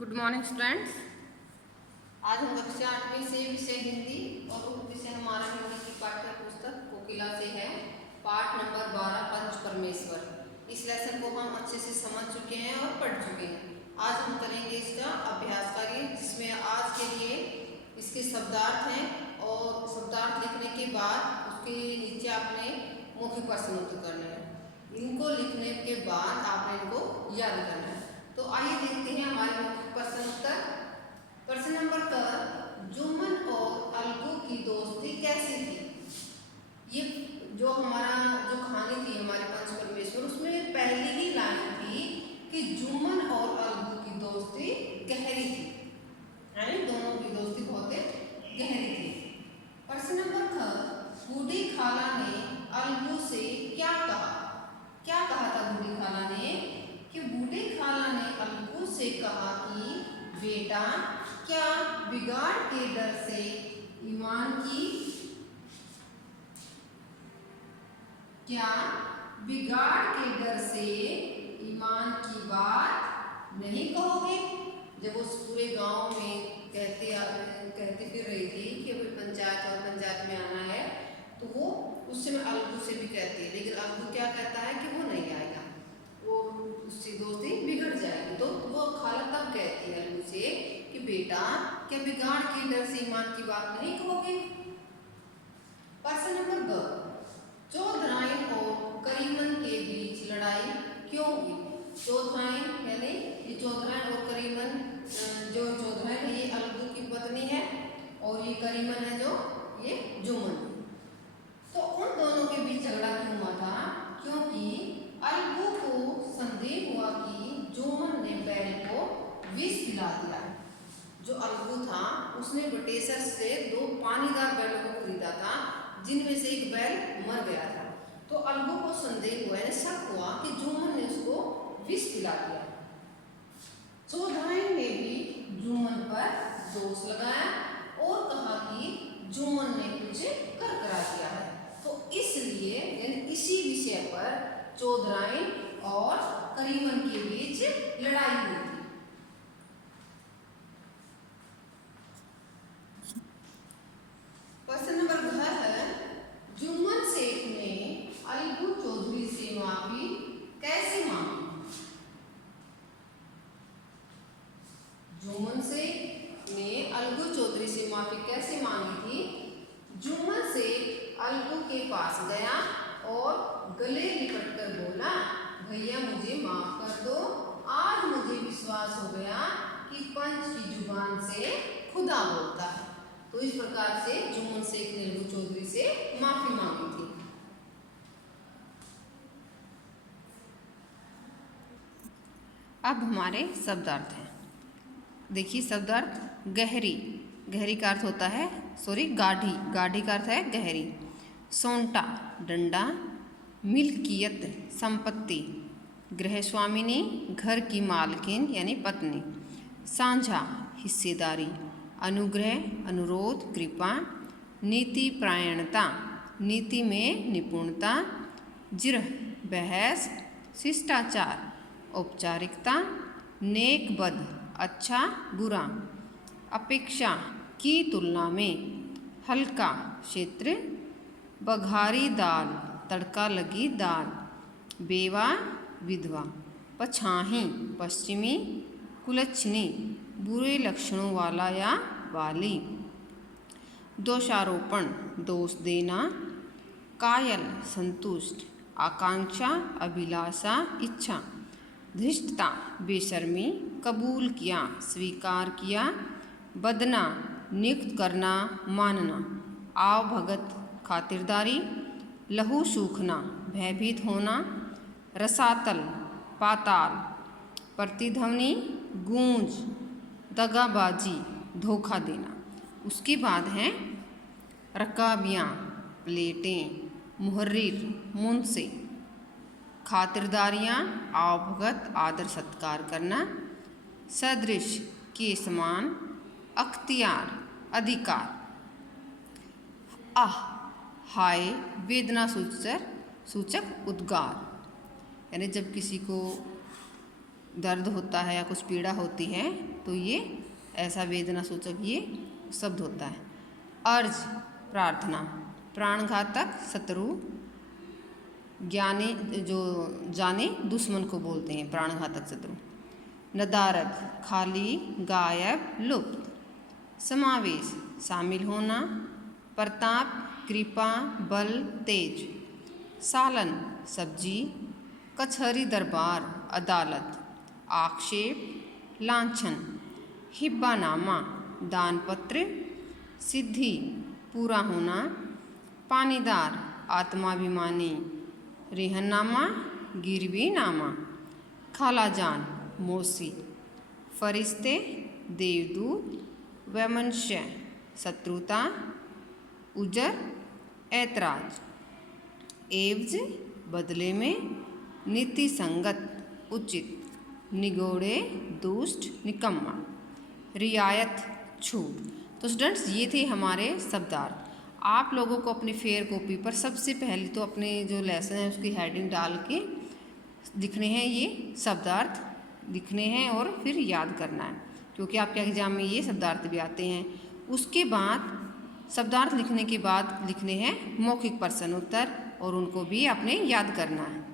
Good morning students. आज हम कक्षा 8वीं से विषय हिंदी और विषय हमारा हिंदी की पाठ्य पुस्तक कोकिला से है। पाठ नंबर 12 पंच परमेश्वर। इस लेसन को हम अच्छे से समझ चुके हैं और पढ़ चुके हैं। आज हम करेंगे इसका अभ्यास कार्य, जिसमें आज के लिए इसके शब्दार्थ हैं और शब्दार्थ लिखने के बाद उसके नीचे आपने मौखिक प्रश्न उत्तर करना है। इनको लिखने के बाद आपने इनको याद करना है। तो आइए देखते हैं हमारे मौखिक प्रश्न उत्तर। प्रश्न नंबर क, जुम्मन और अलगू की दोस्ती कैसी थी? ये जो कहानी थी हमारे पंच परमेश्वर, उसमें पहली ही लाइन थी कि जुम्मन और अलगू की दोस्ती गहरी थी, यानी दोनों की दोस्ती बहुत गहरी थी। प्रश्न नंबर ख, बूढ़ी खाला ने अलगू से क्या कहा? क्या कहा था बूढ़ी खाला ने? कि बूढ़ी खाला ने अलगू से कहा कि बेटा, क्या बिगाड़ के डर से ईमान की बात नहीं कहोगे? जब उस पूरे गांव में कहती फिर रही थी कि अभी पंचायत में आना है, तो वो उस समय अलगू से भी कहती है, लेकिन अलगू क्या कहता है कि वो नहीं आएगा, वो उससे दोस्ती बिगड़ जाएगी। तो वो खाला तब कहती है अलगू से कि बेटा, क्या बिगाड़ के डर से ईमान की बात नहीं कहोगे? प्रश्न नंबर ब, चौधराइन और करीमन के बीच लड़ाई क्यों हुई? चौधराइन यानी ये चौधराइन और करीमन, जो चौधराइन है ये अलगू की पत्नी है और ये करीमन है जो ये जुम्मन। तो उन दोनों के बीच झगड़ा क्यों हुआ था? क्योंकि अलगू को संदेह हुआ कि जुम्मन ने बैल को विष पिला दिया। जो अलगू था उसने बटेसर से 2 पानीदार बैलों को खरीदा था, जिनमें से एक बैल मर गया था। तो अलगू को संदेह हुआ, शक हुआ कि जुम्मन ने उसको विष पिला दिया। चौधराइन ने भी जुम्मन पर दोष लगाया और कहा कि जुम्मन ने कुछ कर करा दिया है। तो इसलिए इसी विषय पर चौधराइन और करीमन के बीच लड़ाई हुई थी। प्रश्न नंबर घ है, जुम्मन शेख ने अलगू चौधरी से माफी कैसे मांगी? जुम्मन शेख ने अलगू चौधरी से माफी कैसे मांगी थी? जुम्मन शेख अलगू के पास गया और गले लिपट कर बोला, भैया मुझे माफ कर दो, आज मुझे विश्वास हो गया कि पंच की जुबान से खुदा बोलता है। तो इस प्रकार से जुम्मन शेख ने अलगू चौधरी से माफी मांगी थी। अब हमारे शब्दार्थ हैं। देखिए शब्दार्थ, गहरी, गहरी का अर्थ होता है गाढ़ी, गाढ़ी का अर्थ है गहरी। सोंटा, डंडा। मिल्कियत, संपत्ति। गृहस्वामिनी, घर की मालकिन यानी पत्नी। साझा, हिस्सेदारी। अनुग्रह, अनुरोध, कृपा। नीति प्रायणता, नीति में निपुणता। जिरह, बहस। शिष्टाचार, औपचारिकता। नेकबद, अच्छा बुरा। अपेक्षा, की तुलना में। हल्का, क्षेत्र। बघारी दाल, तड़का लगी दाल। बेवा, विधवा। पछाही, पश्चिमी। कुलच्छनी, बुरे लक्षणों वाला या वाली। दोषारोपण, दोष देना। कायल, संतुष्ट। आकांक्षा, अभिलाषा, इच्छा। धृष्टता, बेशर्मी। कबूल किया, स्वीकार किया। बदना, नियुक्त करना, मानना। आवभगत, खातिरदारी। लहू सूखना, भयभीत होना। रसातल, पाताल। प्रतिध्वनि, गूंज। दगाबाजी, धोखा देना। उसके बाद हैं रकाबियाँ, प्लेटें। मुहर्रिर, मुंसे। खातिरदारियाँ, आवभगत, आदर सत्कार करना। सदृश, के समान। अख्तियार, अधिकार। आह, हाय, वेदना सूचक उद्गार, यानी जब किसी को दर्द होता है या कुछ पीड़ा होती है तो ये ऐसा वेदना सूचक ये शब्द होता है। अर्ज प्रार्थना, प्राणघातक शत्रु ज्ञानी जो जाने दुश्मन को बोलते हैं प्राणघातक शत्रु। नदारद खाली, गायब, लुप्त। समावेश शामिल होना। प्रताप कृपा, बल, तेज। सालन सब्जी। कचहरी दरबार अदालत। आक्षेप लांछन। हिब्बानामा दानपत्र। सिद्धि पूरा होना। पानीदार आत्माभिमानी। रेहननामा गिरवीनामा। खालाजान मौसी। फरिश्ते देवदूत। वैमनस्य शत्रुता। उजर ऐतराज। एवज बदले में। नीति संगत उचित। निगोड़े दुष्ट निकम्मा। रियायत छूट। तो स्टूडेंट्स ये थे हमारे शब्दार्थ। आप लोगों को अपनी फेयर कॉपी पर सबसे पहले तो अपने जो लेसन है उसकी हेडिंग डाल के लिखने हैं, ये शब्दार्थ लिखने हैं और फिर याद करना है, क्योंकि आपके एग्जाम में ये शब्दार्थ भी आते हैं। उसके बाद शब्दार्थ लिखने के बाद लिखने हैं मौखिक प्रश्न उत्तर और उनको भी आपने याद करना है।